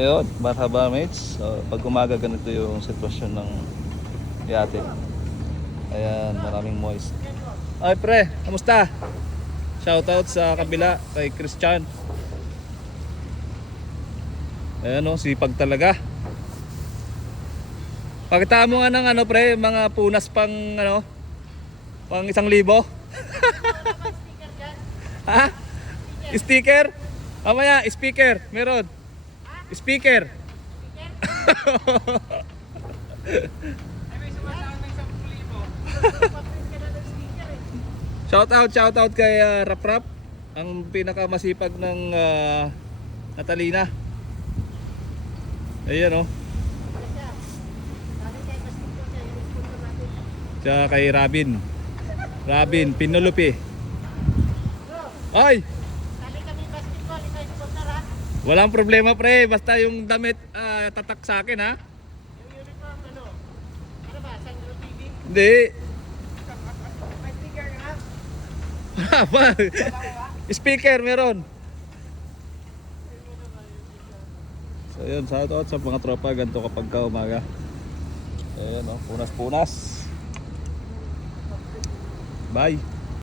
Ayun, marhaba mates. So, pag umaga ganito yung sitwasyon ng yate. Ayan, maraming moist. Ay pre, kamusta? Shoutout sa kabila kay Christian. Ayan o, sipag talaga. Pakita mo nga ng ano pre, mga punas pang ano, pang 1,000. Ha? Sticker? Mamaya, speaker, meron. Speaker. Shoutout kay Rap Rap, ang pinakamasipag ng Natalina. Ayan oh. Tsaka kay Rabin Pinulupi. Ay! Walang problema pre, basta yung damit tatak sa akin ha. Yung uniform ano? Ano ba? Sangro TV? Hindi. May sticker ka? Speaker meron. So yun, shoutout sa mga tropa ganito kapag umaga. Ayan oh, punas. Bye.